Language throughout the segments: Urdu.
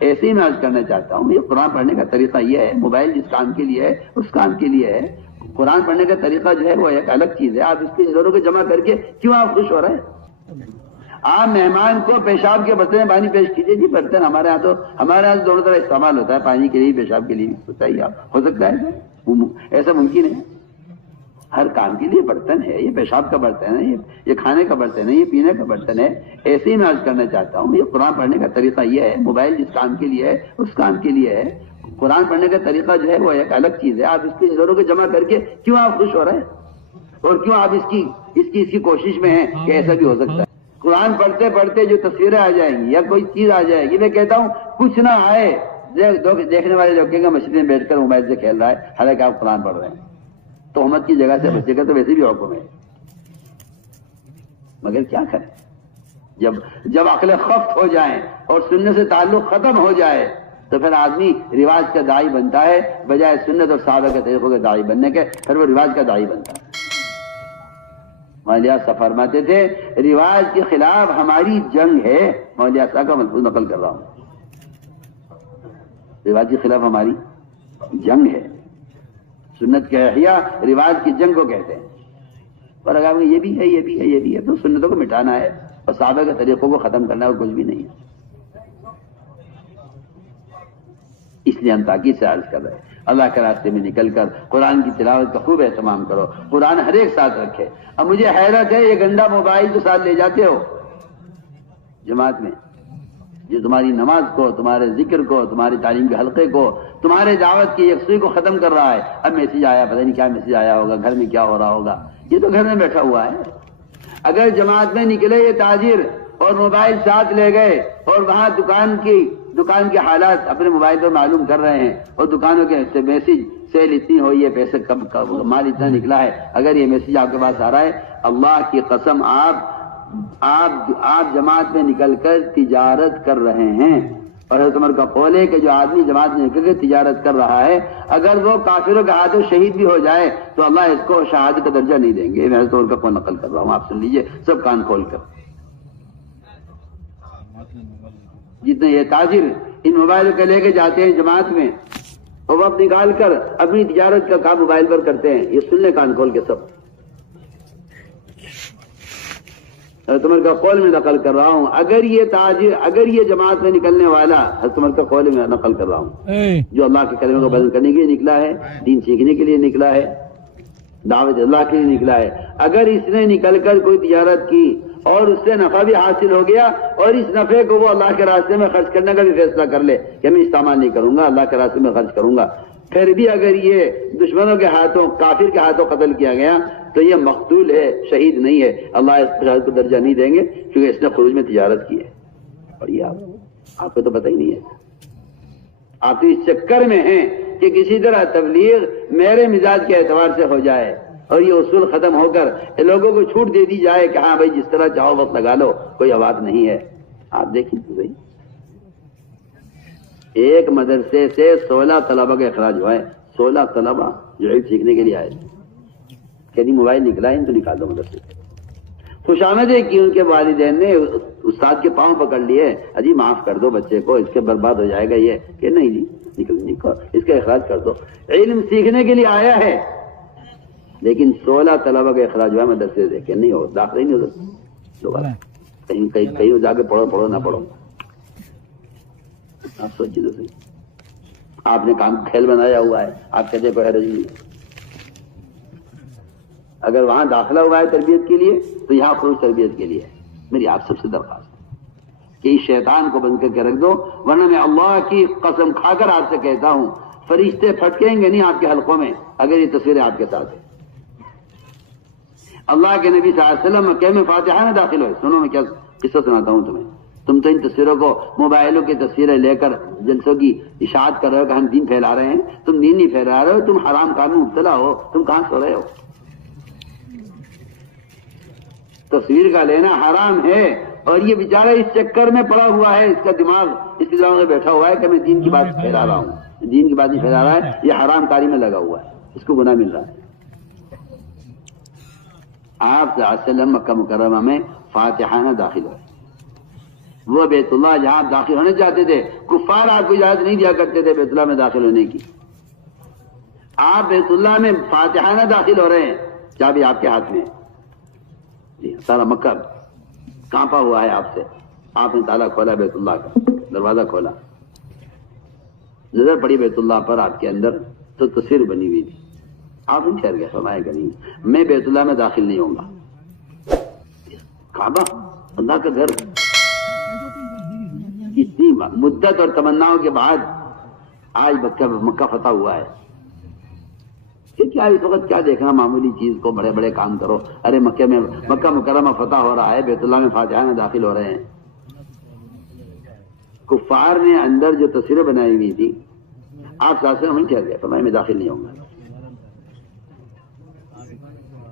ایسے ہی میں عرض کرنا چاہتا ہوں، یہ قرآن پڑھنے کا طریقہ یہ ہے، موبائل جس کام کے لیے ہے اس کام کے لیے ہے، قرآن پڑھنے کا طریقہ جو ہے وہ ایک الگ چیز ہے۔ آپ اس کے دونوں کو جمع کر کے کیوں آپ خوش ہو رہے ہیں؟ آپ مہمان کو پیشاب کے برتن میں پانی پیش کیجیے، جی برتن ہمارے یہاں دونوں طرح استعمال ہوتا ہے، پانی کے لیے پیشاب کے لیے بھی بتائیے آپ، ہو سکتا ہے ایسا ممکن ہے؟ ہر کام کے لیے برتن ہے، یہ پیشاب کا برتن ہے، یہ کھانے کا برتن ہے، یہ پینے کا برتن ہے۔ ایسے ہی میں عرض کرنا چاہتا ہوں، یہ قرآن پڑھنے کا طریقہ یہ ہے، موبائل جس کام کے لیے ہے اس کام کے لیے ہے، قرآن پڑھنے کا طریقہ جو ہے وہ ایک الگ چیز ہے۔ آپ اس کے دونوں کو جمع کر کے کیوں آپ خوش ہو رہے ہیں اور کیوں آپ اس کی کوشش میں ہیں کہ ایسا بھی ہو سکتا ہے؟ قرآن پڑھتے پڑھتے جو تصویریں آ جائیں گی یا کوئی چیز آ جائے گی، میں کہتا ہوں کچھ نہ آئے، دیکھنے والے لوگ کہیں گے مسجد میں بیٹھ کر موبائل سے کھیل رہا ہے، حالانکہ آپ قرآن پڑھ رہے ہیں۔ تہمت کی جگہ سے بچے گا تو ویسے بھی حکم ہے، مگر کیا کریں؟ جب عقل خفت ہو جائیں اور سنت سے تعلق ختم ہو جائے تو پھر آدمی رواج کا داعی بنتا ہے بجائے سنت اور صحابہ کے طریقوں کے داعی بننے کے، پھر وہ رواج کا داعی بنتا ہے۔ مولوی صاحب فرماتے تھے رواج کے خلاف ہماری جنگ ہے، مولوی صاحب کا ملفوظ نقل کر رہا ہوں، رواج کے خلاف ہماری جنگ ہے۔ سنت کے احیاء رواج کی جنگ کو کہتے ہیں، اور اگر یہ بھی ہے یہ بھی ہے یہ بھی ہے تو سنتوں کو مٹانا ہے اور صحابہ کے طریقوں کو ختم کرنا ہے اور کچھ بھی نہیں ہے۔ اس لیے ہم تاکید سے عرض کر رہے ہیں اللہ کے راستے میں نکل کر قرآن کی تلاوت کا خوب اہتمام کرو، قرآن ہر ایک ساتھ رکھے۔ اب مجھے حیرت ہے یہ گندا موبائل تو ساتھ لے جاتے ہو جماعت میں، جو تمہاری نماز کو، تمہارے ذکر کو، تمہاری تعلیم کے حلقے کو، تمہارے دعوت کی یکسوئی کو ختم کر رہا ہے۔ اب میسج آیا، پتہ نہیں کیا میسج آیا ہوگا، گھر میں کیا ہو رہا ہوگا، یہ تو گھر میں بیٹھا ہوا ہے۔ اگر جماعت میں نکلے یہ تاجر اور موبائل ساتھ لے گئے اور وہاں دکان کے حالات اپنے موبائل پر معلوم کر رہے ہیں اور دکانوں کے میسج سیل اتنی ہوئی ہے، پیسے کم مال اتنا نکلا ہے، اگر یہ میسج آپ کے پاس آ رہا ہے، اللہ کی قسم آپ جماعت میں نکل کر تجارت کر رہے ہیں، اور حضرت عمر کا قول ہے کہ جو آدمی جماعت میں نکل کر تجارت کر رہا ہے اگر وہ کافروں کے ہاتھوں شہید بھی ہو جائے تو اللہ اس کو شہادت کا درجہ نہیں دیں گے۔ میں حضرت عمر کا قول نقل کر رہا ہوں، آپ سن لیجئے سب کان کھول کر۔ جتنے یہ تاجر ان موبائل کو لے کے جاتے ہیں جماعت میں اور وقت نکال کر اپنی تجارت کا کام موبائل پر کرتے ہیں، یہ سن لیں کان کھول کے سب۔ حضرت عمر کا قول میں نقل کر رہا ہوں، اگر یہ جماعت میں نکلنے والا، حضرت عمر کا قول میں نقل کر رہا ہوں، جو اللہ کے کلمے کو بیان کرنے کے لیے نکلا ہے، دین سیکھنے کے لیے نکلا ہے، دعوت اللہ کے لیے نکلا ہے، اگر اس نے نکل کر کوئی تجارت کی اور اس سے نفع بھی حاصل ہو گیا اور اس نفع کو وہ اللہ کے راستے میں خرچ کرنے کا بھی فیصلہ کر لے کہ میں استعمال نہیں کروں گا، اللہ کے راستے میں خرچ کروں گا، پھر بھی اگر یہ دشمنوں کے ہاتھوں، کافر کے ہاتھوں قتل کیا گیا تو یہ مقتول ہے، شہید نہیں ہے، اللہ اس شہادت کو درجہ نہیں دیں گے کیونکہ اس نے خروج میں تجارت کی ہے۔ اور یہ آپ کو تو پتہ ہی نہیں ہے، آپ تو اس چکر میں ہیں کہ کسی طرح تبلیغ میرے مزاج کے اعتبار سے ہو جائے اور یہ اصول ختم ہو کر لوگوں کو چھوٹ دے دی جائے کہ ہاں بھائی جس طرح چاہو وقت لگا لو، کوئی آواز نہیں ہے۔ آپ دیکھیں تو صحیح، ایک مدرسے سے 16 طلبہ کا اخراج ہوا ہے، 16 طلبہ جو علم سیکھنے کے لیے آئے تھے، کہیں موبائل نکلا ہے ان کو نکال دو مدرسے سے۔ خوش آمدید کی ان کے والدین نے استاد کے پاؤں پکڑ لیے، اجی معاف کر دو بچے کو، اس کے برباد ہو جائے گا یہ، کہ نہیں جی نکل اس کا اخراج کر دو، علم سیکھنے کے لیے آیا ہے۔ لیکن 16 طلبہ کا اخراج ہوا مدرسے سے کہ نہیں ہو، داخلہ ہی نہیں ہو سکتا دوبارہ، کہیں جا کے پڑھو نہ پڑھو۔ آپ سوچیے تو صحیح، آپ نے کام کھیل بنایا ہوا ہے، آپ کہتے کوئی حرج نہیں، اگر وہاں داخلہ ہوا ہے تربیت کے لیے تو یہاں خروج تربیت کے لیے ہے۔ میری آپ سب سے درخواست ہے کہ اس شیطان کو بند کر کے رکھ دو، ورنہ میں اللہ کی قسم کھا کر آپ سے کہتا ہوں فرشتے پھٹکیں گے نہیں آپ کے حلقوں میں اگر یہ تصویریں آپ کے ساتھ ہیں۔ اللہ کے نبی صلی اللہ علیہ وسلم مکہ میں فاتحہ میں داخل ہوئے، سنو میں کیا قصہ سناتا ہوں تمہیں، تم تو ان تصویروں کو موبائلوں کی تصویریں لے کر جلسوں کی اشاعت کر رہے ہو کہ ہم دین پھیلا رہے ہیں، تم دین نہیں پھیلا رہے ہو، تم حرام کام میں مبتلا ہو، تم کہاں سو رہے ہو؟ تصویر کا لینا حرام ہے، اور یہ بیچارہ اس چکر میں پڑا ہوا ہے، اس کا دماغ اس دماغ میں بیٹھا ہوا ہے کہ میں دین کی بات پھیلا رہا ہوں، دین کی بات نہیں پھیلا رہا ہے، یہ حرام کاری میں لگا ہوا ہے، اس کو گناہ مل رہا ہے۔ آپ صلی اللہ علیہ وسلم مکہ مکرمہ میں فاتحانہ داخل ہوئے، وہ بیت اللہ جہاں آپ داخل ہونے چاہتے تھے، کفار آپ کو اجازت نہیں دیا کرتے تھے بیت اللہ میں داخل ہونے کی. آپ بیت اللہ میں فاتحانہ داخل ہو رہے ہیں، چابی آپ کے ہاتھ میں ہے. سارا مکہ کانپا ہوا ہے آپ سے. آپ نے تالا کھولا بیت اللہ کا، دروازہ کھولا، نظر پڑی بیت اللہ پر، آپ کے اندر تو تصویر بنی ہوئی تھی. آپ نے ٹھہر گیا، فرمایا کہ نہیں میں بیت اللہ میں داخل نہیں ہوں گا. کعبہ اللہ کا گھر، اتنی مدت اور تمناؤں کے بعد آج مکہ فتح ہوا ہے. کیا اس وقت کیا دیکھنا معمولی چیز کو، بڑے بڑے کام کرو. ارے مکہ مکرمہ فتح ہو رہا ہے، بیت اللہ میں فاتحانہ داخل ہو رہے ہیں. کفار نے اندر جو تصویریں بنائی ہوئی تھی، آپ ساتھ سے وہیں ٹھہر گئے، فرمایا میں داخل نہیں ہوں گا.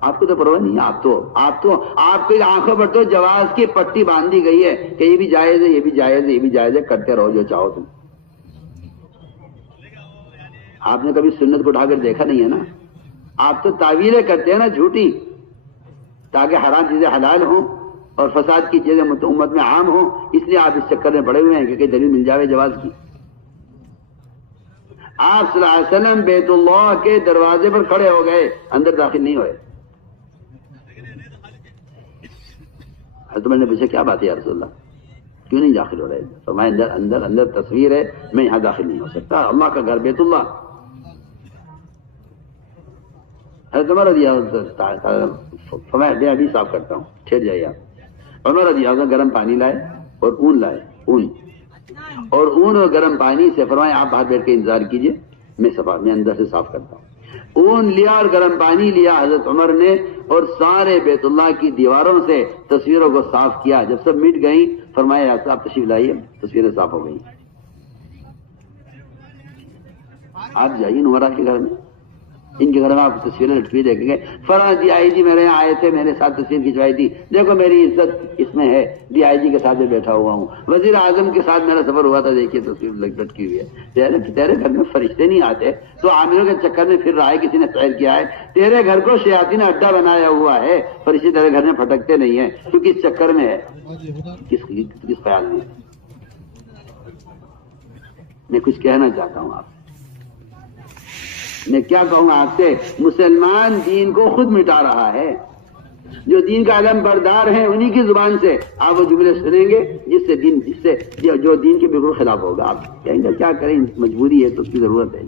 آپ کو تو پرواہ نہیں ہے. آپ کو آنکھوں پر تو جواز کی پٹی باندھ دی گئی ہے کہ یہ بھی جائز ہے، یہ بھی جائز ہے، یہ بھی جائز ہے، کرتے رہو جو چاہو تم. آپ نے کبھی سنت کو اٹھا کر دیکھا نہیں ہے نا. آپ تو تعویلیں کرتے ہیں نا جھوٹی، تاکہ حرام چیزیں حلال ہوں اور فساد کی چیزیں امت میں عام ہوں. اس لیے آپ اس چکر میں پڑے ہوئے ہیں کہ کہیں دلیل مل جاوے جواز کی. آپ صلی اللہ علیہ وسلم بیت اللہ کے دروازے پر کھڑے ہو گئے، اندر داخل نہیں ہوئے. حضرت عمر نے پوچھا کیا بات ہے یا رسول اللہ، کیوں نہیں داخل ہو رہے؟ فرمایا اندر تصویر ہے، میں یہاں داخل نہیں ہو سکتا. اللہ کا گھر بیت اللہ. حضرت عمر رضی اللہ عنہ فرمایا میں ابھی صاف کرتا ہوں، ٹھہر جائیے آپ. عمر رضی اللہ عنہ گرم پانی لائے اور اون لائے، اور اون اور گرم پانی سے فرمایا آپ باہر بیٹھ کے انتظار کیجئے، میں اندر سے صاف کرتا ہوں. اون لیا اور گرم پانی لیا حضرت عمر نے، اور سارے بیت اللہ کی دیواروں سے تصویروں کو صاف کیا. جب سب مٹ گئیں فرمایا آپ تشریف لائیے، تصویریں صاف ہو گئی. آپ جائیے نمرہ کے گھر میں، ان کے گھر میں آپ تصویریں لٹکی دیکھیں گے. فلاں ڈی آئی جی میرے یہاں آئے تھے، میرے ساتھ تصویر کھنچوائی تھی، دیکھو میری عزت اس میں ہے، ڈی آئی جی کے ساتھ بیٹھا ہوا ہوں، وزیر اعظم کے ساتھ میرا سفر ہوا تھا، دیکھیے تصویر لٹکی ہوئی ہے. تیرے گھر میں فرشتے نہیں آتے تو عامروں کے چکر میں پھر رہا ہے، کسی نے سیر کیا ہے. تیرے گھر کو شیاطین نے اڈا بنایا ہوا ہے، فرشتے تیرے گھر میں پھٹکتے نہیں ہیں. تو کس چکر میں ہے، کس خیال میں؟ میں کچھ کہنا چاہتا ہوں آپ، میں کیا کہوں گا آپ سے؟ مسلمان دین کو خود مٹا رہا ہے. جو دین کا علم بردار ہیں انہی کی زبان سے آپ وہ جملے سنیں گے جس سے جو دین کے بالکل خلاف ہوگا. آپ کہیں گے کیا کریں، مجبوری ہے تو اس کی ضرورت ہے.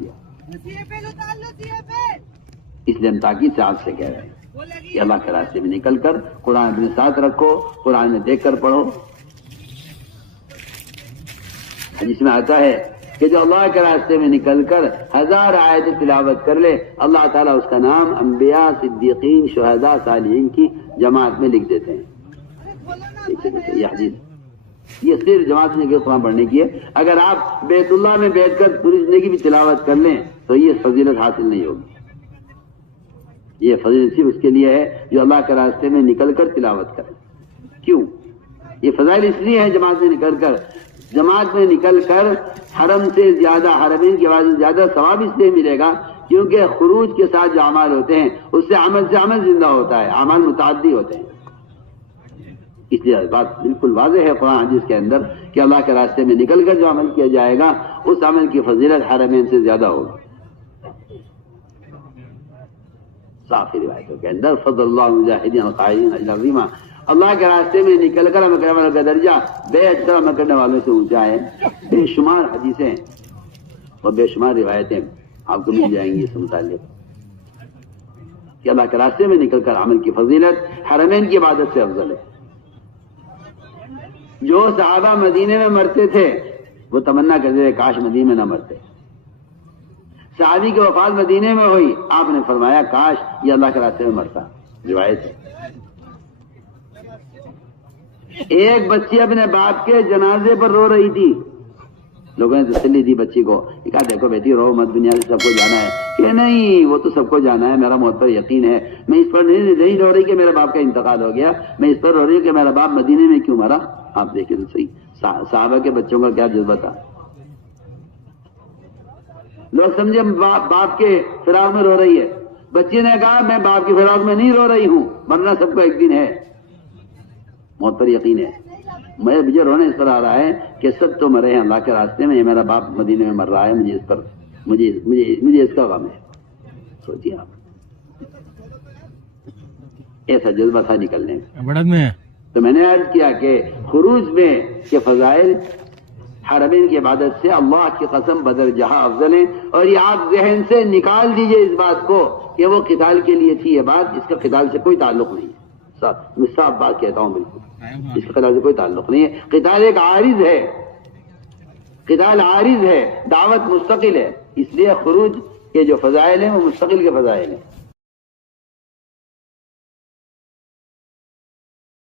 اس لیے ہم تاکید سے آپ سے کہہ رہے ہیں کہ اللہ کے راستے میں نکل کر قرآن اپنے ساتھ رکھو، قرآن میں دیکھ کر پڑھو. جس میں آتا ہے کہ جو اللہ کے راستے میں نکل کر 1000 آیت تلاوت کر لے، اللہ تعالیٰ اس کا نام انبیاء، صدیقین، شہداء، صالحین کی جماعت میں لکھ دیتے ہیں. یہ حدیث یہ صرف جماعت میں قرآن پڑھنے کی ہے. اگر آپ بیت اللہ میں بیٹھ کر پوری زندگی بھی تلاوت کر لیں تو یہ فضیلت حاصل نہیں ہوگی. یہ فضیلت صرف اس کے لیے ہے جو اللہ کے راستے میں نکل کر تلاوت کرے. کیوں؟ یہ فضائل اس لیے ہے جماعت میں نکل کر حرم سے زیادہ، حرمین کے بعد زیادہ ثواب اس لیے ملے گا کیونکہ خروج کے ساتھ جو اعمال ہوتے ہیں اس سے عمل زندہ ہوتا ہے، اعمال متعدی ہوتے ہیں. اس لیے بات بالکل واضح ہے قرآن حدیث کے اندر کہ اللہ کے راستے میں نکل کر جو عمل کیا جائے گا اس عمل کی فضیلت حرمین سے زیادہ ہوگی. صاف روایتوں کے اندر فضل اللہ مجاہدین القائدین اجر عظیمہ، اللہ کے راستے میں نکل کر عمل کرنے والوں کا درجہ بے حد عمل کرنے والوں سے اونچا ہے. بے شمار حدیثیں اور بے شمار روایتیں آپ کو مل جائیں گی اس متعلق کہ اللہ کے راستے میں نکل کر عمل کی فضیلت حرمین کی عبادت سے افضل ہے. جو صحابہ مدینے میں مرتے تھے وہ تمنا کرتے تھے کاش مدینے میں نہ مرتے. صحابی کی وفات مدینے میں ہوئی، آپ نے فرمایا کاش یہ اللہ کے راستے میں مرتا. روایت ہے ایک بچی اپنے باپ کے جنازے پر رو رہی تھی. لوگوں نے تسلی دی بچی کو، کہا دیکھو بیٹی رو مت، دنیا سے سب کو جانا ہے. کہ نہیں، وہ تو سب کو جانا ہے، میرا موت پر یقین ہے. میں اس پر نہیں رو رہی کہ میرے باپ کا انتقال ہو گیا، میں اس پر رو رہی ہوں کہ میرا باپ مدینے میں کیوں مرا. آپ دیکھیں تو صحیح صحابہ کے بچوں کا کیا جذبہ تھا. لوگ سمجھے باپ کے فراق میں رو رہی ہے، بچی نے کہا میں باپ کی فراق میں نہیں رو رہی ہوں، مرنا سب کو ایک دن ہے، موت پر یقین ہے. مجھے رونا اس پر آ رہا ہے کہ سب تو مرے ہیں اللہ کے راستے میں، یہ میرا باپ مدینے میں مر رہا ہے، مجھے اس پر مجھے اس کا غم ہے. سوچیے آپ، ایسا جذبہ تھا نکلنے میں. تو میں نے عرض کیا کہ خروج میں کے فضائل حرمین کی عبادت سے اللہ کی قسم بدر جہاں افضل ہے. اور یہ آپ ذہن سے نکال دیجئے اس بات کو کہ وہ قتال کے لیے تھی، یہ بات اس کا قتال سے کوئی تعلق نہیں ہے. میں صاف بات کہتا ہوں، بالکل اس کے قتال سے کوئی تعلق نہیں ہے. قتال ایک عارض ہے، قتال عارض ہے، دعوت مستقل ہے. اس لیے خروج کے جو فضائل ہیں وہ مستقل کے فضائل ہیں.